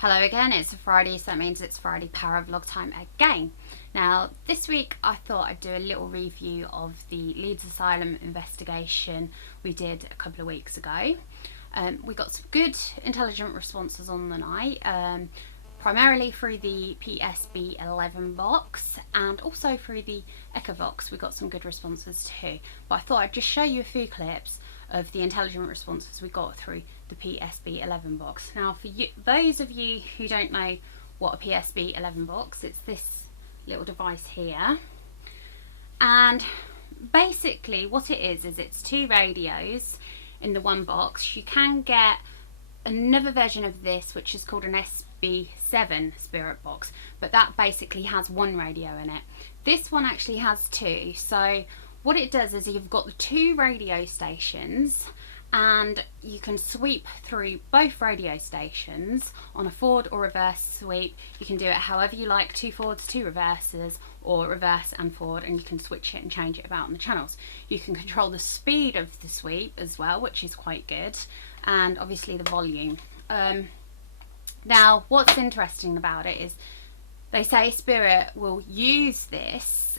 Hello again, it's a Friday, so that means it's Friday ParaVlog time again. Now, this week I thought I'd do a little review of the Leeds Asylum investigation we did a couple of weeks ago. We got some good intelligent responses on the night, primarily through the PSB11 box and also through the Echo box. We got some good responses too, but I thought I'd just show you a few clips of the intelligent responses we got through the PSB11 box. Now, for you, those of you who don't know what a PSB11 box, it's this little device here, and basically what it is it's two radios in the one box. You can get another version of this which is called an PSB11 spirit box, but that basically has one radio in it. This one actually has two. So what it does is you've got the two radio stations and you can sweep through both radio stations on a forward or reverse sweep. You can do it however you like, two forwards, two reverses, or reverse and forward, and you can switch it and change it about on the channels. You can control the speed of the sweep as well, which is quite good, and obviously the volume. Now, what's interesting about it is they say Spirit will use this,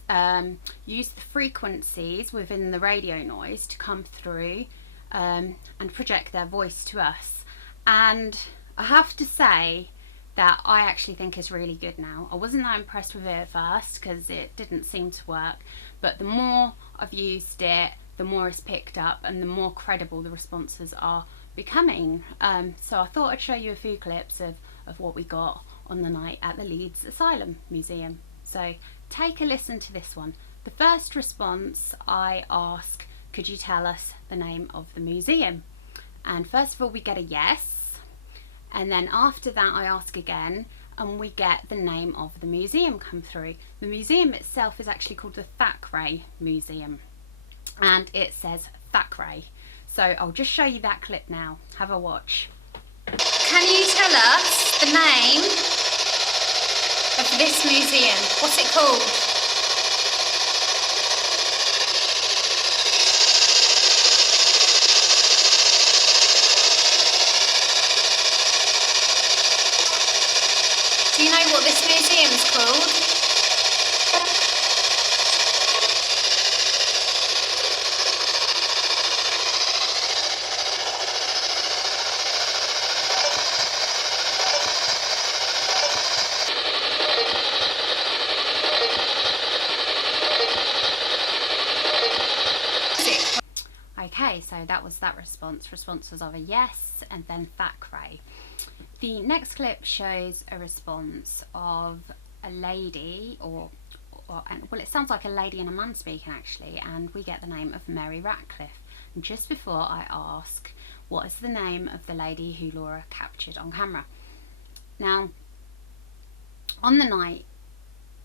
use the frequencies within the radio noise to come through and project their voice to us. And I have to say that I actually think is really good now. I wasn't that impressed with it at first because it didn't seem to work, but the more I've used it, the more it's picked up and the more credible the responses are becoming. So I thought I'd show you a few clips of what we got on the night at the Leeds Asylum Museum. So take a listen to this one. The first response, I ask, could you tell us the name of the museum? And first of all we get a yes, and then after that I ask again and we get the name of the museum come through. The museum itself is actually called the Thackeray Museum, and it says Thackeray. So I'll just show you that clip now. Have a watch. Can you tell us the name of this museum? What's it called? Do you know what this museum's called? Okay, so that was that response. Response was of a yes and then Thackeray. The next clip shows a response of a lady, well, it sounds like a lady and a man speaking actually, and we get the name of Mary Ratcliffe. And just before I ask, what is the name of the lady who Laura captured on camera? Now, on the night,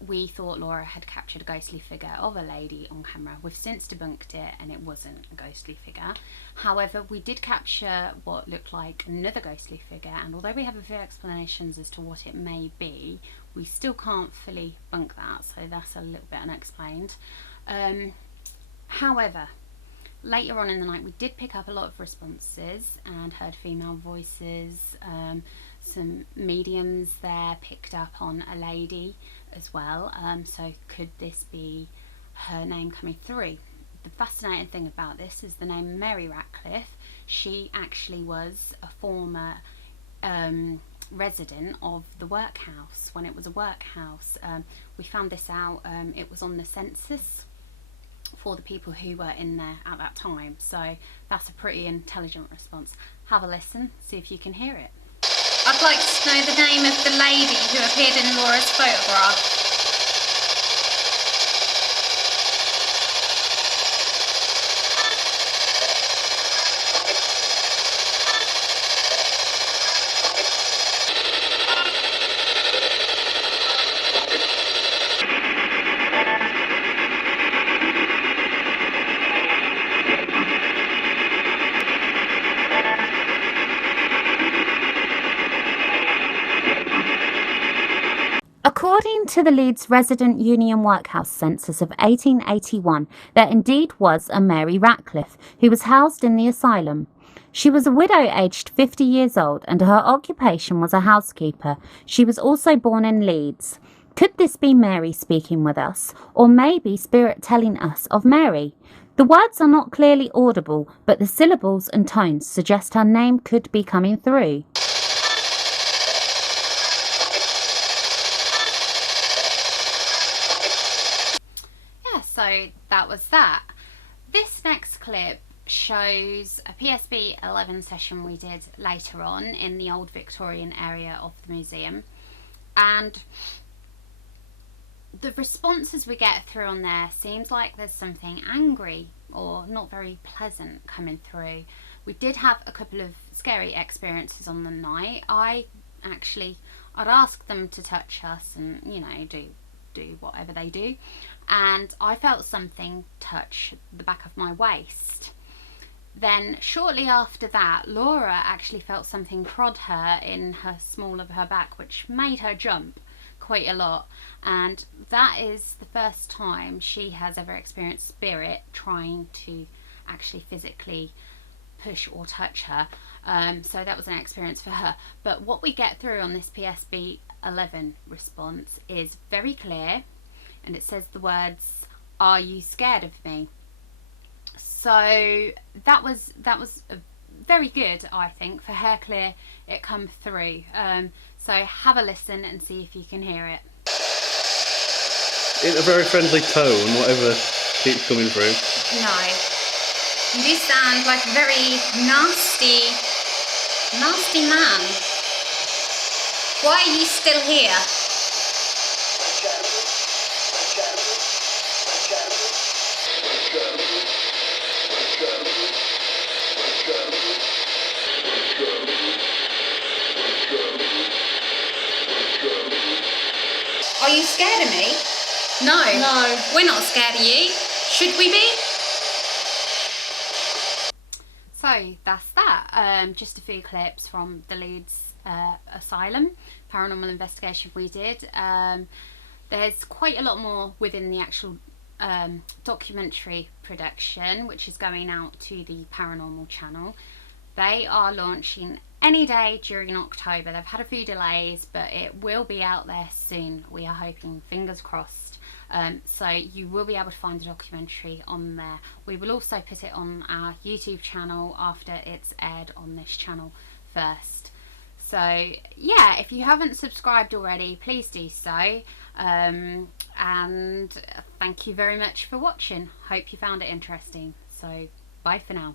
we thought Laura had captured a ghostly figure of a lady on camera. We've since debunked it and it wasn't a ghostly figure. However, we did capture what looked like another ghostly figure, and although we have a few explanations as to what it may be, we still can't fully bunk that, so that's a little bit unexplained. However, later on in the night we did pick up a lot of responses and heard female voices. Some mediums there picked up on a lady as well, so could this be her name coming through? The fascinating thing about this is the name Mary Ratcliffe. She actually was a former resident of the Workhouse when it was a workhouse. We found this out, it was on the census for the people who were in there at that time, so that's a pretty intelligent response. Have a listen, see if you can hear it. I'd like to know the name of the lady who appeared in Laura's photograph. According to the Leeds Resident Union Workhouse census of 1881, there indeed was a Mary Ratcliffe who was housed in the asylum. She was a widow aged 50 years old and her occupation was a housekeeper. She was also born in Leeds. Could this be Mary speaking with us, or maybe Spirit telling us of Mary? The words are not clearly audible, but the syllables and tones suggest her name could be coming through. Yeah, so that was that. This next clip shows a PSB11 session we did later on in the old Victorian area of the museum, and the responses we get through on there seems like there's something angry or not very pleasant coming through. We did have a couple of scary experiences on the night. I'd ask them to touch us and, you know, do whatever they do, and I felt something touch the back of my waist. Then shortly after that, Laura actually felt something prod her in her small of her back, which made her jump quite a lot, and that is the first time she has ever experienced Spirit trying to actually physically push or touch her. So that was an experience for her. But what we get through on this PSB11 response is very clear, and it says the words, "Are you scared of me?" So that was very good, I think, for her clear it come through. So have a listen and see if you can hear it. In a very friendly tone, whatever keeps coming through. No. You do sound like a very nasty man. Why are you still here? Are you scared of me? No. No. We're not scared of you. Should we be? So that's that. Just a few clips from the Leeds Asylum Paranormal Investigation we did. There's quite a lot more within the actual documentary production, which is going out to the Paranormal channel. They are launching any day during October. They've had a few delays, but it will be out there soon. We are hoping, fingers crossed. So you will be able to find the documentary on there. We will also put it on our YouTube channel after it's aired on this channel first. So yeah, if you haven't subscribed already, please do so. And thank you very much for watching. Hope you found it interesting. So bye for now.